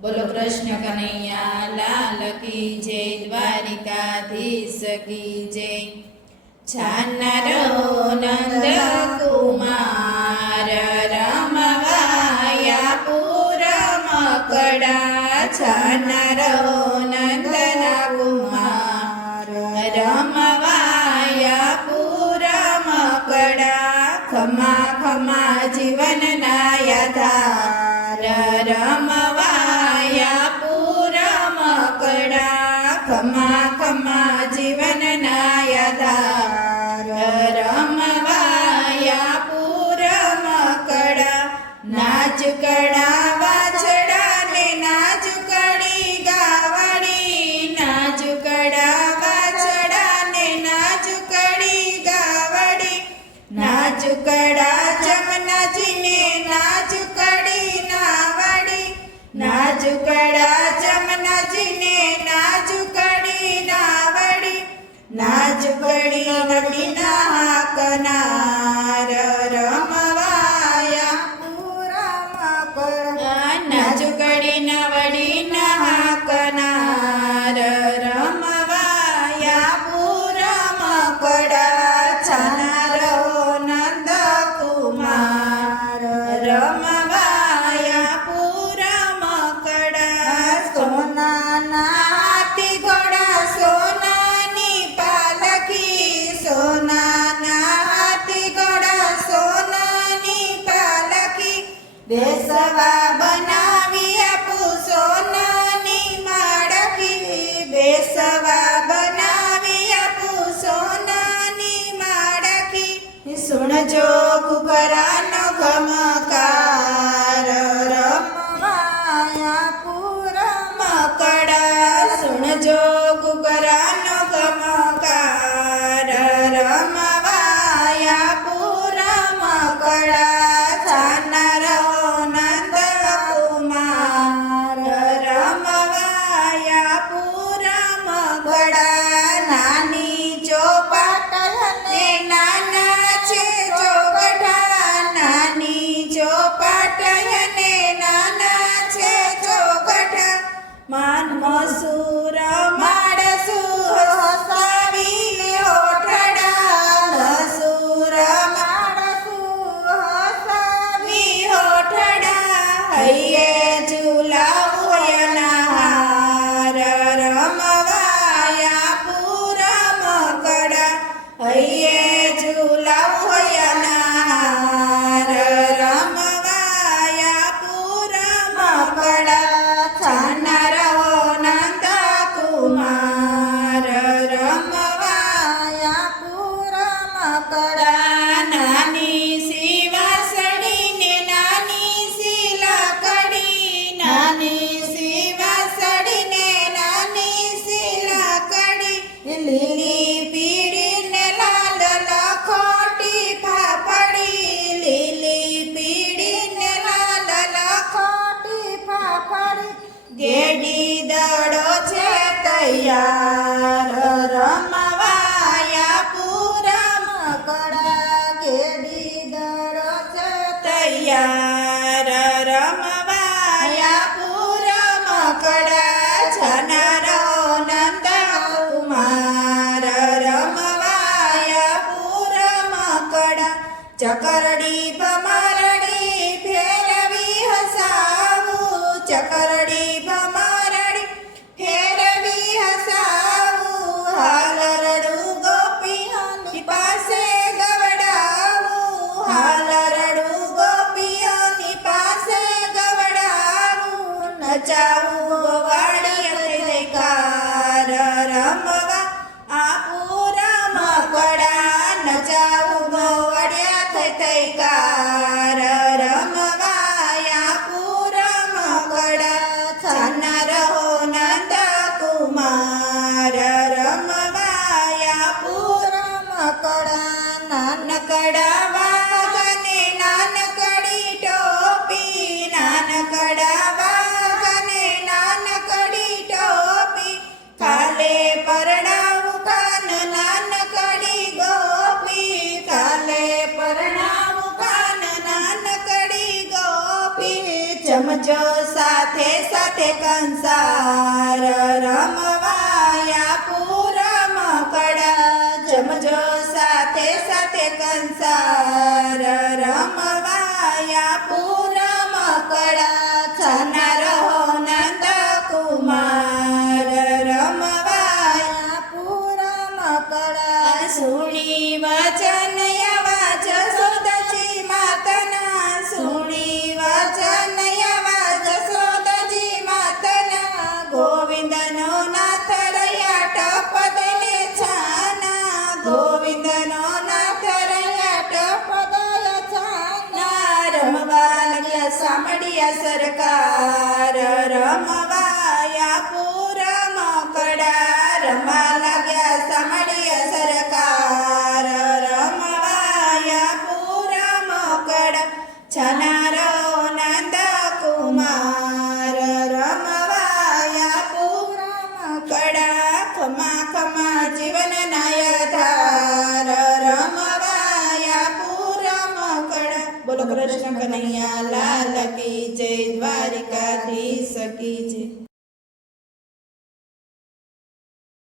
બોલો કૃષ્ણ કનૈયા લાલ કી જય, દ્વારિકાધીશ કી જય। છાનરો નંદ કુમાર રમવાયા પુર મકડા, છાનરો નંદના કુમાર રમવાયા પુર મકડા, ખમા ખમા જીવનના યાધાર રમવાયા પુર મકડા, ખમા ખમા જીવનના યાધાર રમવાયા પુર મકડા, નાચકડા વાછડા ને નાચકડી ગાવડી, નાચકડા વાછડા ને નાચકડી ગાવડી, નાચકડા જમનાજીને નાચકડી નાવડી, નાચકડા જમનાજીને નાચકડી નાવડી, નાચકડી નવીના હાકનાર રમવાયા પુર મકડા, નાચકડી નવડી ના હાકનાર રમવાયા પુર મકડા, છાનરો નંદ કુમાર રમવાયા પુર મકડા, સોનાના હાથી ઘોડા સોનાની પાલકી, સોનાના હાથી ઘોડા સોનાની પાલકી, બેસવા બનાવી આપું સોનાની માળકી, બેસવા બનાવી આપું સોનાની માળકી, સુણજો ઘુઘરાનો ઘમકાર રમવાયા પુર મકડા, સુણજો ઘુઘરાનો ઘમકાર રમવાયા પુર મકડા, છાનરો નંદ કુમાર રમવાયા પુર મકડા, નાની ચોપાટ ને નાના છે ચોગઠા, નાની ચોપાટ ને નાના છે ચોગઠા, માન મસૂર માણસુ હસાવી હોઠડા, મસૂર માણસુ હસાવી હોઠડા, હૈયે ઝુલાવયના હાર રમવાયા પુર મકડા, હૈયે ઝુલાવયના હાર રમવાયા પુર મકડા, છાનરો નંદ કુમાર રમવાયા પુર મકડા, નાની સી વાસળી ને નાની સી લાકડી, નાની સી વાસળી ને નાની સી લાકડી, લીલી પીળી ને લાલ લખોટી ફાફડી, લીલી પીળી ને લાલ લખોટી ફાફડી, ગેડી દડો છે તૈયાર રમવાયા પુર મકડા, ગેડી દડો છે તૈયાર રમવાયા પુર મકડા, છાનરો નંદ કુમાર રમવાયા પુર મકડા, ચકરડી ભમરડી ફેરવી હસાવું, ચકરડી ભમરડી ફેરવી હસાવું, હાલ રડું ગોપીઓની પાસે ગવડાવું, હાલ રડું ગોપીઓની પાસે ગવડાવું, નચાવું ગવાડી જયકાર રમવા આ પુર મકડા, નચાવું ગવડ્યા થઈ તૈકાર રમવાયા પુર મકડા, છાનરો નંદ કુમાર રમવાયા પુર મકડા, નાનકડા વાઘને નાનકડી ટોપી, નાનકડા વાઘને નાનકડી સાથે કંસાર રમવાયા પૂરમ કડા જમજો સાથે સાથે કંસાર રમવાયા પૂરમ કડા છાના રહો નંદ કુમાર રમવાયા પૂરમ કડા સુણી વચન યવા જસોદજી માતના સુણી વચન યવા જસોદજી માતના ગોવિંદનો નાથ રહ્યા ટપદને છાના ગોવિંદનો નાથ રહ્યા ટપદય છાના રમવા લાગ્યા સાંભળ્યા સરકાર રમવાયા પૂરમ કડા રમવા લાગ્યા સાંભળ્યા સરકાર રમવાયા પૂરમ કડા છનારો નંદ કુમાર રમવાયા પૂરમ કડા ખમા ખમા જીવન નાયધાર રમવાયા પૂરમ કડા બોલો કૃષ્ણ કનૈયા લાલ કી જય દ્વારિકાધીશ કી જય